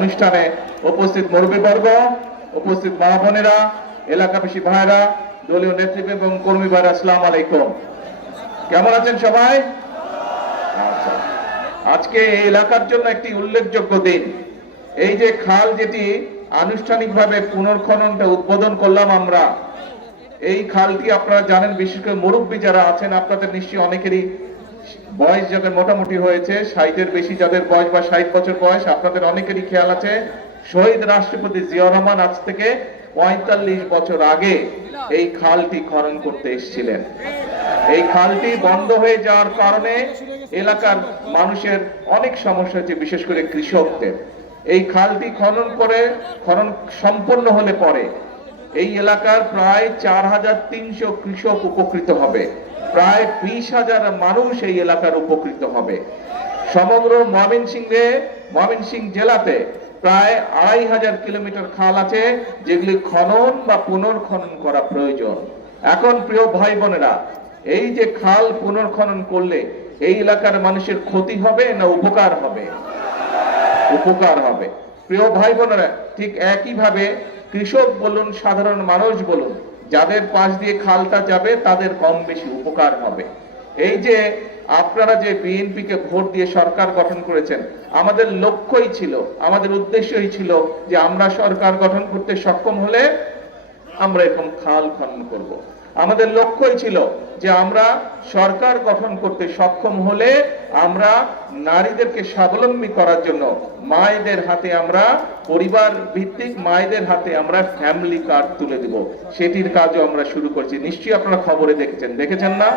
অনুষ্ঠানে উপস্থিত মুরব্বীবর্গ, উপস্থিত মা বোনেরা, এলাকাবাসী ভাইরা, দলীয় নেতৃবৃন্দ এবং কর্মী ভাইরা, আসসালামু আলাইকুম। কেমন আছেন সবাই? আচ্ছা, আজকে এই এলাকার জন্য একটি উল্লেখযোগ্য দিন। এই যে খাল যেটি আনুষ্ঠানিকভাবে পুনর্খননটা উদ্বোধন করলাম আমরা, এই খালটি আপনারা জানেন, বিশেষ করে মুরব্বী যারা আছেন আপনাদের নিশ্চয়ই অনেকেরই বয়স যাদের মোটামুটি হয়েছে, 60-এর বেশি যাদের বয়স বা 60 বছর বয়স, আপনাদের অনেকেরই খেয়াল আছে শহীদ রাষ্ট্রপতি জিয়াউর রহমান আজ থেকে 45 বছর আগে এই খালটি খনন করতে এসেছিলেন। এই খালটি বন্ধ হয়ে যাওয়ার কারণে এলাকার মানুষের অনেক সমস্যা হচ্ছে, বিশেষ করে কৃষকদের। এই খালটি খনন সম্পন্ন হলে পরে এই এলাকার প্রায় 4300 কৃষক উপকৃত হবে, প্রায় 20,000 মানুষ এই এলাকার উপকৃত হবে। সমগ্র ময়মনসিংহ জেলাতে প্রায় 2500 কিলোমিটার খাল আছে, যেগুলি খনন বা পুনর্খনন করা প্রয়োজন। এখন প্রিয় ভাই বোনেরা, এই যে খাল পুনর্খনন করলে এই এলাকার মানুষের ক্ষতি হবে না উপকার হবে? উপকার হবে। প্রিয় ভাই বোনেরা, ঠিক একইভাবে কৃষক বলুন, সাধারণ মানুষ বলুন, যাদের পাশ দিয়ে খালটা যাবে তাদের কম বেশি উপকার হবে। এই যে আপনারা যে বিএনপি কে ভোট দিয়ে সরকার গঠন করেছেন, আমাদের লক্ষ্যই ছিল, আমাদের উদ্দেশ্যই ছিল যে আমরা সরকার গঠন করতে সক্ষম হলে আমরা এরকম খাল খনন করব। আমাদের লক্ষ্যই ছিল যে আমরা সরকার গঠন করতে সক্ষম হলে আমরা নারীদেরকে স্বাবলম্বী করার জন্য মায়েদের হাতে আমরা পরিবার ভিত্তিক মায়েদের হাতে আমরা ফ্যামিলি কার্ড তুলে দেব। সেটির কাজও আমরা শুরু করছি। নিশ্চয়ই আপনারা খবরে দেখেছেন না?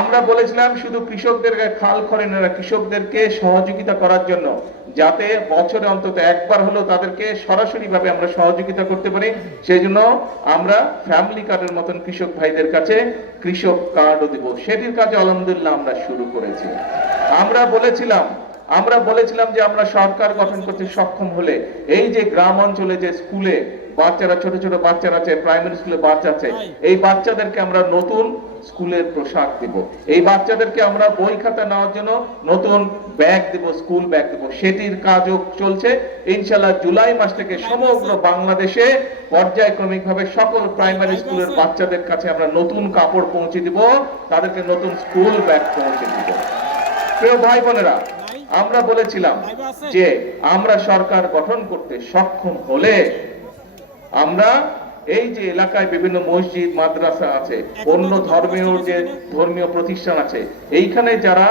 আমরা বলেছিলাম শুধু কৃষকদেরকে খাল খননেরা কৃষকদেরকে সহযোগিতা করার জন্য, যাতে বছরে অন্তত একবার হলেও তাদেরকে সরাসরি ভাবে আমরা সহযোগিতা করতে পারি, সেই জন্য আমরা ফ্যামিলি কার্ডের মতন কৃষক ভাইদের কাছে কৃষক কার্ডও দেব। সেটির কাজে আলহামদুলিল্লাহ আমরা শুরু করেছি। আমরা বলেছিলাম যে আমরা সরকার গঠন করতে সক্ষম হলে এই যে গ্রাম অঞ্চলে যে স্কুলে বাচ্চারা, ছোট ছোট বাচ্চারা আছে, প্রাইমারি স্কুলে বাচ্চা আছে, এই বাচ্চাদেরকে আমরা নতুন স্কুলের পোশাক দেব। এই বাচ্চাদেরকে আমরা বই খাতা নেওয়ার জন্য নতুন ব্যাগ দেব, স্কুল ব্যাগ দেব। সেটির কাজও চলছে। ইনশাআল্লাহ জুলাই মাস থেকে সমগ্র বাংলাদেশে পর্যায়ক্রমিক ভাবে সকল প্রাইমারি স্কুলের বাচ্চাদের কাছে আমরা নতুন কাপড় পৌঁছে দিব, তাদেরকে নতুন স্কুল ব্যাগ পৌঁছে দিব। প্রিয় ভাই বোনেরা, আমরা বলেছিলাম যে আমরা সরকার গঠন করতে সক্ষম হলে আমরা এই যে এলাকায় বিভিন্ন মসজিদ, মাদ্রাসা আছে, অন্য ধর্মীয় প্রতিষ্ঠান আছে, এইখানে যারা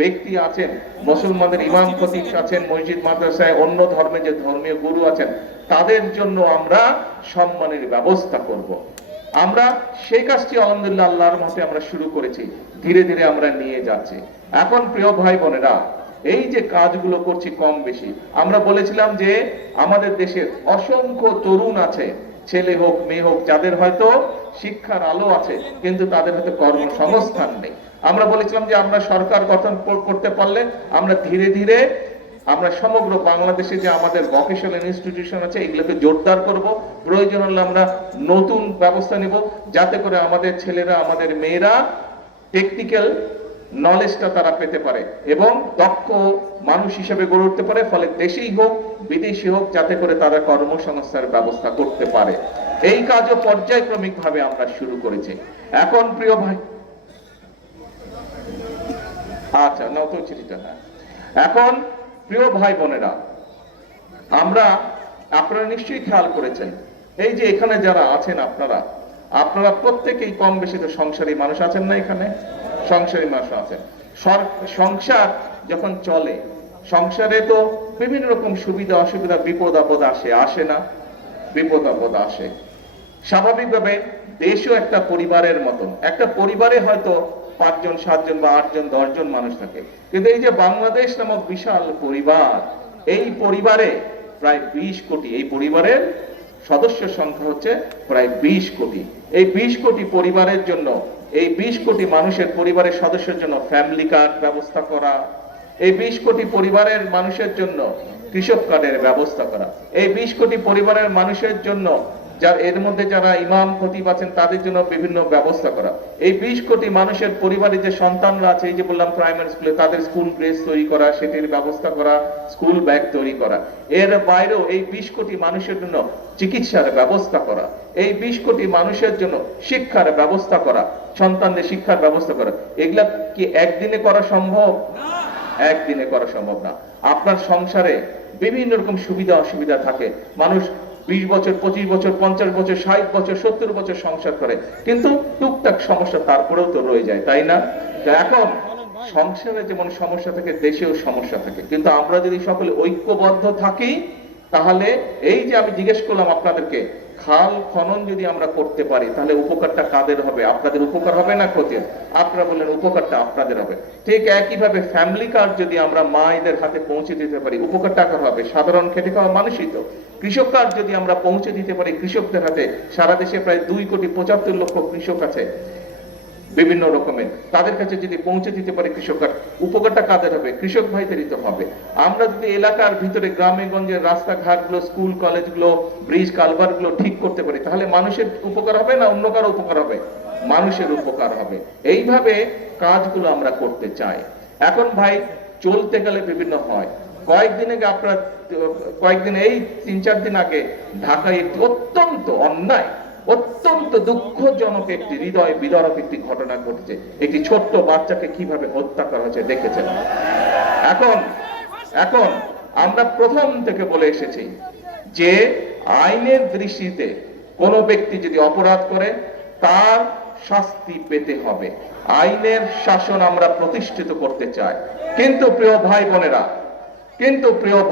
ব্যক্তি আছেন, মুসলমানদের ইমাম খতিব আছেন মসজিদ মাদ্রাসায়, অন্য ধর্মের যে ধর্মীয় গুরু আছেন, তাদের জন্য আমরা সম্মানের ব্যবস্থা করব। আমরা সেই কাজটি আলহামদুলিল্লাহ আল্লাহর রহমতে আমরা শুরু করেছি, ধীরে ধীরে আমরা নিয়ে যাচ্ছি। এখন প্রিয় ভাই বোনেরা, এই যে কাজগুলো করছি কম বেশি, আমরা বলেছিলাম যে আমাদের দেশের অসংখ্য তরুণ আছে, ছেলে হোক মেয়ে হোক, যাদের হয়তো শিক্ষার আলো আছে কিন্তু তাদের হয়তো কর্মসংস্থান নেই। আমরা বলেছিলাম যে আমরা সরকার গঠন করতে পারলে আমরা ধীরে ধীরে আমরা সমগ্র বাংলাদেশে যে আমাদের ভোকেশনাল ইনস্টিটিউশন আছে এগুলোকে জোরদার করব। প্রয়োজন হলে আমরা নতুন ব্যবস্থা নেব, যাতে করে আমাদের ছেলেরা, আমাদের মেয়েরা টেকনিক্যাল নলেজটা তারা পেতে পারে এবং দক্ষ মানুষ হিসেবে গড়ে উঠতে পারে। ফলে দেশেই হোক বিদেশি হোক, যাতে করে তারা কর্মসংস্থানের ব্যবস্থা করতে পারে। এই কাজও পর্যায়ক্রমিক ভাবে আমরা শুরু করেছি। এখন প্রিয় ভাই, আচ্ছা নতুন চিঠিটা না, এখন প্রিয় ভাই বোনেরা, আপনারা নিশ্চয়ই খেয়াল করেছেন এই যে এখানে যারা আছেন আপনারা প্রত্যেকেই কম বেশি তো সংসারী মানুষ আছেন না? এখানে সংসারী মানুষ আছেন। সংসার যখন চলে, সংসারে তো বিভিন্ন রকম সুবিধা অসুবিধা, বিপদ আপদ আসে না? বিপদ আপদ আসে। স্বাভাবিকভাবে দেশও একটা পরিবারের মতন, একটা পরিবারে হয়তো 5 জন 7 জন বা 8 জন 10 জন মানুষ থাকে, কিন্তু এই যে বাংলাদেশ নামক বিশাল পরিবার, এই পরিবারে প্রায় 20 কোটি, এই পরিবারের সদস্য সংখ্যা হচ্ছে প্রায় 20 কোটি। এই 20 কোটি পরিবারের জন্য, এই 20 কোটি মানুষের পরিবারের সদস্যের জন্য ফ্যামিলি কার্ড ব্যবস্থা করা, এই 20 কোটি পরিবারের মানুষের জন্য কৃষক কার্ডের ব্যবস্থা করা, এই 20 কোটি পরিবারের মানুষের জন্য যার এর মধ্যে যারা ইমাম খতিব আছেন তাদের জন্য বিভিন্ন ব্যবস্থা করা। এই 20 কোটি মানুষের পরিবারে যে সন্তানরা আছে, এই যে বললাম প্রাইমারি স্কুলে, তাদের স্কুল ড্রেস তৈরি করা, সেটির ব্যবস্থা করা, স্কুল ব্যাগ তৈরি করা। এর বাইরেও এই 20 কোটি মানুষের জন্য চিকিৎসার ব্যবস্থা করা, এই 20 কোটি মানুষের জন্য শিক্ষার ব্যবস্থা করা, সন্তানদের শিক্ষার ব্যবস্থা করা, এগুলা কি একদিনে করা সম্ভব? একদিনে করা সম্ভব না। আপনার সংসারে বিভিন্ন রকম সুবিধা অসুবিধা থাকে। মানুষ 20 বছর, 25 বছর, 50 বছর, 60 বছর, 70 বছর সংসার করে, কিন্তু টুকটাক সমস্যা তারপরেও তো রয়ে যায়, তাই না? তো এখন সংসারে যেমন সমস্যা থাকে, দেশেও সমস্যা থাকে, কিন্তু আমরা যদি সকলে ঐক্যবদ্ধ থাকি, তাহলে এই যে আমি জিজ্ঞেস করলাম আপনাদেরকে, খাল খনন যদি আমরা করতে পারি, তাহলে উপকারটা কাদের হবে? আপনাদের উপকার হবে না ক্ষতি? আপনারা বললেন উপকারটা আপনাদের হবে। ঠিক একইভাবে ফ্যামিলি কার্ড যদি আমরা মায়েদের হাতে পৌঁছে দিতে পারি, উপকারটা কার হবে? সাধারণ খেটে খাওয়া মানুষই তো। কৃষক কার্ড যদি আমরা পৌঁছে দিতে পারি কৃষকদের হাতে, সারা দেশে প্রায় 2,75,00,000 কৃষক আছে বিভিন্ন রকমের, তাদের কাছে যদি পৌঁছে দিতে পারে কৃষক কার্ড, উপকারটা কাদের হবে? কৃষক ভাইদেরই তো হবে। আমরা যদি এলাকার ভিতরে গ্রামে গঞ্জের রাস্তাঘাটগুলো, স্কুল কলেজগুলো, ব্রিজ কালভারগুলো ঠিক করতে পারি, তাহলে মানুষের উপকার হবে না অন্য কারো উপকার হবে? মানুষের উপকার হবে। এইভাবে কাজগুলো আমরা করতে চাই। এখন ভাই চলতে গেলে বিভিন্ন হয়। কয়েকদিন আগে আপনারা, কয়েকদিন এই 3-4 দিন আগে ঢাকায় একটি অত্যন্ত অন্যায়, অত্যন্ত দুঃখজনক একটি হৃদয় বিদারক একটি ঘটনা ঘটেছে। একটি ছোট্ট বাচ্চাকে কিভাবে হত্যা করা হয়েছে দেখেছেন। এখন আমরা প্রথম থেকে বলে এসেছি যে আইনের দৃষ্টিতে কোনো ব্যক্তি যদি অপরাধ করে, তার শাস্তি পেতে হবে। আইনের শাসন আমরা প্রতিষ্ঠিত করতে চাই। কিন্তু প্রিয়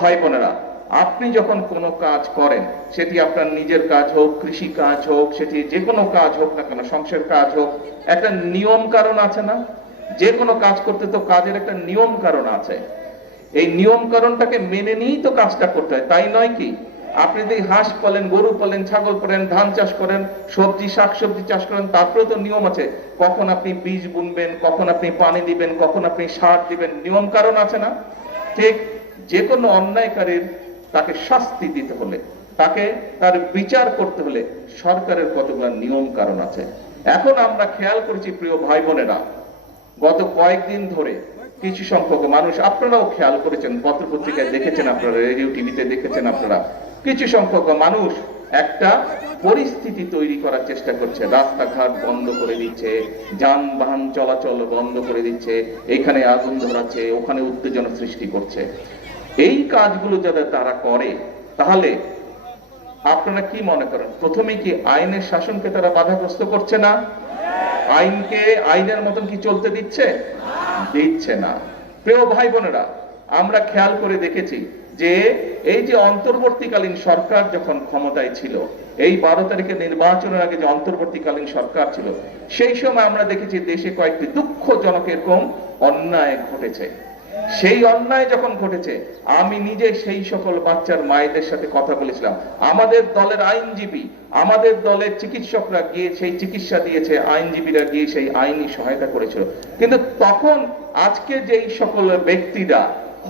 ভাই বোনেরা, আপনি যখন কোনো কাজ করেন, সেটি আপনার নিজের কাজ হোক, কৃষি কাজ হোক, সেটি যে কোনো কাজ হোক না কেন, সংসার কাজ হোক, একটা নিয়ম কারণ আছে না? যে কোনো কাজ করতে তো কাজের একটা নিয়ম কারণ আছে। এই নিয়ম কারণটাকে মেনে নিয়েই তো কাজটা করতে হয়, তাই নয় কি? আপনি যদি হাঁস পালেন, গরু পালেন, ছাগল পালেন, ধান চাষ করেন, সবজি শাকসবজি চাষ করেন, তারপরে তো নিয়ম আছে। কখন আপনি বীজ বুনবেন, কখন আপনি পানি দিবেন, কখন আপনি সার দিবেন, নিয়ম কারণ আছে না? ঠিক যে কোনো অন্যায়কারীর তাকে শাস্তি দিতে হলে, তাকে তার বিচার করতে হলে সরকারের কতগুলো নিয়ম কারণ আছে। এখন আমরা খেয়াল করেছি প্রিয় ভাই বোনেরা, গত কয়েকদিন ধরে কিছু সংখ্যক মানুষ, আপনারাও খেয়াল করেছেন, পত্রপত্রিকায় দেখেছেন, আপনারা রেডিও টিভিতে দেখেছেন, আপনারা কিছু সংখ্যক মানুষ একটা পরিস্থিতি তৈরি করার চেষ্টা করছে। রাস্তাঘাট বন্ধ করে দিচ্ছে, যানবাহন চলাচল বন্ধ করে দিচ্ছে, এখানে আগুন ধরাচ্ছে, ওখানে উত্তেজনা সৃষ্টি করছে। এই কাজগুলো যারা তারা করে, তাহলে আপনারা কি মনে করেন, প্রথমে কি আইনের শাসনকে তারা বাধাগ্রস্ত করছে না? আইনকে আইনের মতন কি চলতে দিচ্ছে? দিচ্ছে না। প্রিয় ভাই বোনেরা, আমরা খেয়াল করে দেখেছি যে এই যে অন্তর্বর্তীকালীন সরকার যখন ক্ষমতায় ছিল, এই 12 তারিখের নির্বাচনের আগে যে অন্তর্বর্তীকালীন সরকার ছিল, সেই সময় আমরা দেখেছি দেশে কয়েকটি দুঃখজনক এরকম অন্যায় ঘটেছে। সেই অন্যায় যখন ঘটেছে, আমি নিজে সেই সকল বাচ্চার মায়েদের সাথে কথা বলেছিলাম। আমাদের দলের আইনজীবী, আমাদের দলের চিকিৎসকরা গিয়ে সেই চিকিৎসা দিয়েছে, আইনজীবীরা গিয়ে সেই আইনি সহায়তা করেছিল। কিন্তু তখন আজকে যেই সকল ব্যক্তিরা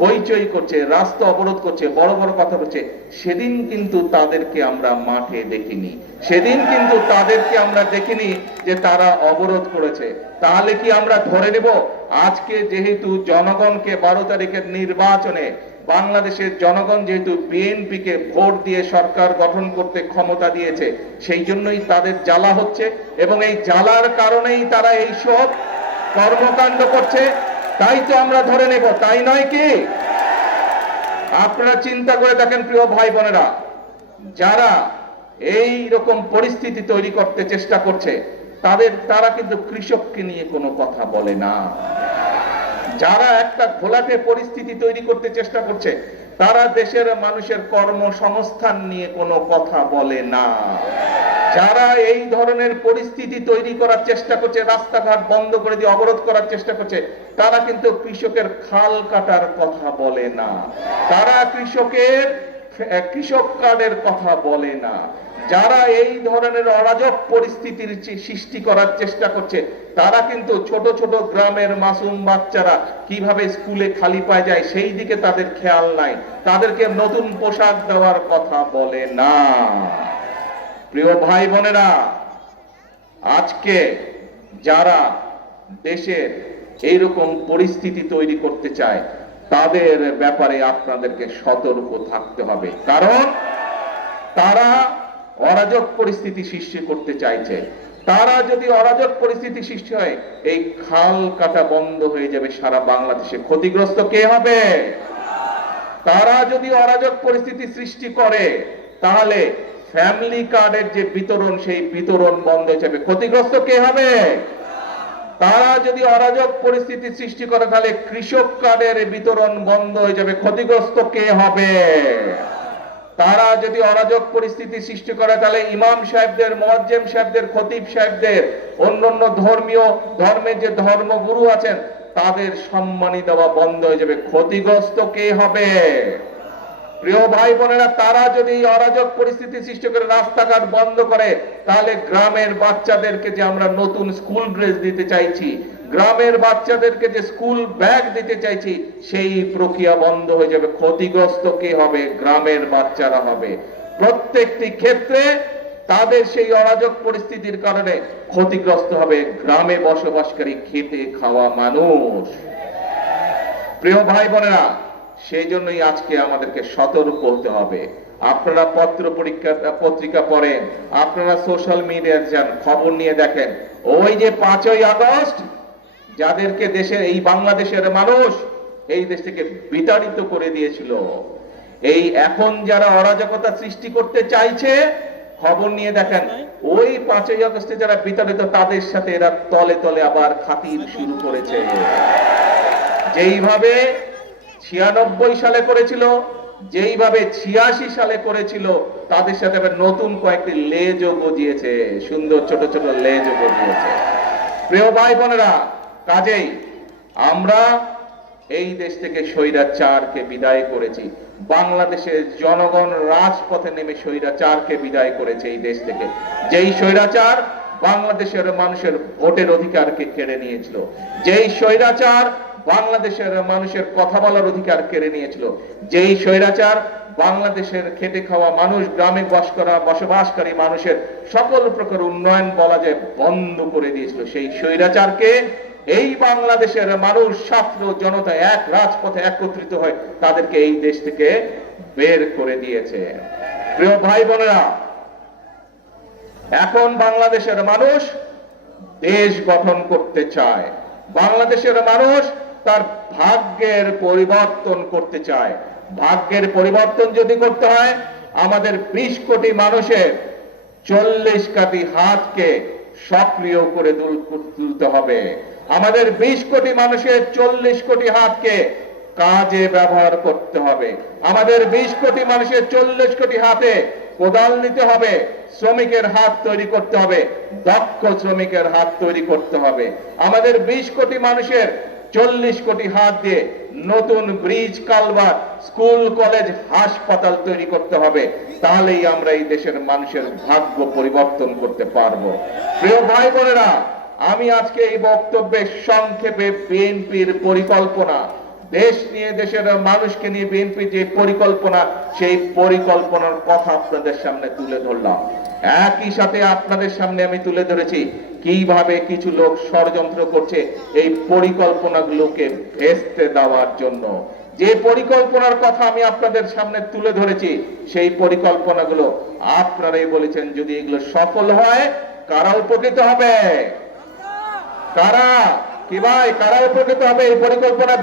হইচই করছে, রাস্তা অবরোধ করছে, বড় বড় কথা বলছে, সেদিন কিন্তু তাদেরকে আমরা মাঠে দেখিনি। সেদিন কিন্তু তাদেরকে আমরা দেখিনি যে তারা অবরোধ করেছে। তাহলে কি আমরা ধরে নেব আজকে যেহেতু জনগণকে 12 তারিখের নির্বাচনে বাংলাদেশের জনগণ যেহেতু বিএনপিকে ভোট দিয়ে সরকার গঠন করতে ক্ষমতা দিয়েছে, সেই জন্যই তাদের জ্বালা হচ্ছে, এবং এই জ্বালার কারণেই তারা এই সব কর্মকাণ্ড করছে, তাই তো আমরা ধরে নেব, তাই নয় কি? আপনারা চিন্তা করে দেখেন প্রিয় ভাই বোনেরা, যারা এই রকম পরিস্থিতি তৈরি করতে চেষ্টা করছে, তারা কিন্তু কৃষককে নিয়ে কোনো কথা বলে না। যারা একটা ঘোলাটে পরিস্থিতি তৈরি করতে চেষ্টা করছে, তারা দেশের মানুষের কর্মসংস্থান নিয়ে কোনো কথা বলে না। যারা এই ধরনের পরিস্থিতি তৈরি করার চেষ্টা করছে, রাস্তাঘাট বন্ধ করে দিয়ে অবরোধ করার চেষ্টা করছে, তারা কিন্তু কৃষকের খাল কাটার কথা বলে না, তারা কৃষক কার্ডের কথা বলে না। যারা এই ধরনের অরাজক পরিস্থিতির সৃষ্টি করার চেষ্টা করছে, তারা কিন্তু ছোট ছোট গ্রামের মাসুম বাচ্চারা কিভাবে স্কুলে খালি পায় যায় সেই দিকে তাদের খেয়াল নাই, তাদেরকে নতুন পোশাক দেওয়ার কথা বলে না। প্রিয় ভাই বোনেরা, আজকে যারা দেশের এইরকম পরিস্থিতি তৈরি করতে চায় তাদের ব্যাপারে আপনাদেরকে সতর্ক থাকতে হবে, কারণ তারা অরাজক পরিস্থিতি সৃষ্টি করতে চাইছে। তারা যদি অরাজক পরিস্থিতি সৃষ্টি হয়, এই খাল কাটা বন্ধ হয়ে যাবে সারা বাংলাদেশে। ক্ষতিগ্রস্ত কে হবে? তারা যদি অরাজক পরিস্থিতি সৃষ্টি করে, তাহলে ফ্যামিলি কার্ডের যে বিতরণ, সেই বিতরণ বন্ধ হয়ে যাবে। ক্ষতিগ্রস্ত কে হবে? তারা যদি অরাজক পরিস্থিতি সৃষ্টি করে, তাহলে কৃষক কার্ডের বিতরণ বন্ধ হয়ে যাবে। ক্ষতিগ্রস্ত কে হবে? তারা যদি অরাজক পরিস্থিতি সৃষ্টি করে, তাহলে ইমাম সাহেবদের, মুয়াজ্জিম সাহেবদের, খতিব সাহেবদের, অন্যান্য ধর্মের যে ধর্মগুরু আছেন তাদের সম্মানী দেওয়া বন্ধ হয়ে যাবে। ক্ষতিগ্রস্ত কে হবে? প্রিয় ভাই বোনেরা, তারা যদি অরাজক পরিস্থিতি সৃষ্টি করে রাস্তাঘাট বন্ধ করে, তাহলে গ্রামের বাচ্চাদেরকে যে আমরা নতুন স্কুল ড্রেস দিতে চাইছি, গ্রামের বাচ্চাদেরকে যে স্কুল ব্যাগ দিতে চাইছি, সেই প্রক্রিয়া বন্ধ হয়ে যাবে। ক্ষতিগ্রস্ত কে হবে? গ্রামের বাচ্চারা হবে। প্রত্যেকটি ক্ষেত্রে তাদের সেই অরাজক পরিস্থিতির কারণে ক্ষতিগ্রস্ত হবে গ্রামে বসবাসকারী খেটে খাওয়া মানুষ। প্রিয় ভাই বোনেরা, সেই জন্যই আজকে আমাদেরকে সতর্ক হতে হবে। আপনারা পত্রিকা পড়েন, আপনারা সোশ্যাল মিডিয়ায় যান, খবর নিয়ে দেখেন, ওই যে 5ই আগস্ট যাদেরকে দেশের, এই বাংলাদেশের মানুষ এই দেশ থেকে বিতাড়িত করে দিয়েছিল, এই এখন যারা অরাজকতা সৃষ্টি করতে চাইছে, খবর নিয়ে দেখেন, ওই 5ই আগস্টে যারা বিতাড়িত, তাদের সাথে এরা তলে তলে আবার খাতির শুরু করেছে। যেইভাবে 96 সালে করেছিল, যেইভাবে 86 সালে করেছিল, তাদের সাথে আবার নতুন কয়েকটি লেজও গজিয়েছে, সুন্দর ছোট ছোট লেজও গজিয়েছে। প্রিয় ভাই বোনেরা, কাজেই আমরা এই দেশ থেকে স্বৈরাচারকে বিদায় করেছি। বাংলাদেশের জনগণ রাজপথে নেমে স্বৈরাচারকে বিদায় করেছে এই দেশ থেকে। যেই স্বৈরাচার বাংলাদেশের মানুষের ভোটের অধিকারকে কেড়ে নিয়েছিল, যেই স্বৈরাচার বাংলাদেশের মানুষের কথা বলার অধিকার কেড়ে নিয়েছিল, যেই স্বৈরাচার বাংলাদেশের খেটে খাওয়া মানুষ, গ্রামে বসবাসকারী মানুষের সকল প্রকার উন্নয়ন বলা যায় বন্ধ করে দিয়েছিল, সেই স্বৈরাচারকে এই বাংলাদেশের মানুষ, ছাত্র জনতা এক রাজপথে একত্রিত হয়ে তাদেরকে এই দেশ থেকে বের করে দিয়েছে। প্রিয় ভাই বোনেরা, এখন বাংলাদেশের মানুষ দেশ গঠন করতে চায়। বাংলাদেশের মানুষ তার ভাগ্যের পরিবর্তন করতে চায়। ভাগ্যের পরিবর্তন যদি করতে হয়, আমাদের 20 কোটি মানুষের 40 কোটি হাতকে সক্রিয় করে তুলতে হবে। আমাদের 20 কোটি মানুষের 40 কোটি হাতকে কাজে ব্যবহার করতে হবে। আমাদের 20 কোটি মানুষের 40 কোটি হাতে কোদাল নিতে হবে, শ্রমিকের হাত তৈরি করতে হবে, দক্ষ শ্রমিকের হাত তৈরি করতে হবে। আমাদের 20 কোটি মানুষের 40 কোটি হাত দিয়ে নতুন ব্রিজ, কালভার্ট, স্কুল, কলেজ, হাসপাতাল তৈরি করতে হবে। তাহলেই আমরা এই দেশের মানুষের ভাগ্য পরিবর্তন করতে পারবো। প্রিয় ভাই বোনেরা, আমি আজকে এই বক্তব্যে সংক্ষেপে বিএনপির পরিকল্পনা, দেশ নিয়ে, দেশের মানুষকে নিয়ে বিএনপি যে পরিকল্পনা, সেই পরিকল্পনার কথা আপনাদের সামনে তুলে ধরলাম। একই সাথে আপনাদের সামনে আমি তুলে ধরেছি কিভাবে কিছু লোক ষড়যন্ত্র করছে এই পরিকল্পনাগুলোকে ভেস্তে দেওয়ার জন্য। যে পরিকল্পনার কথা আমি আপনাদের সামনে তুলে ধরেছি, সেই পরিকল্পনাগুলো আপনারাই বলেছেন যদি এগুলো সফল হয়, কারা উপকৃত হবে? কারা? কি ভাই, কারা উপকৃত হবে এই পরিকল্পনা?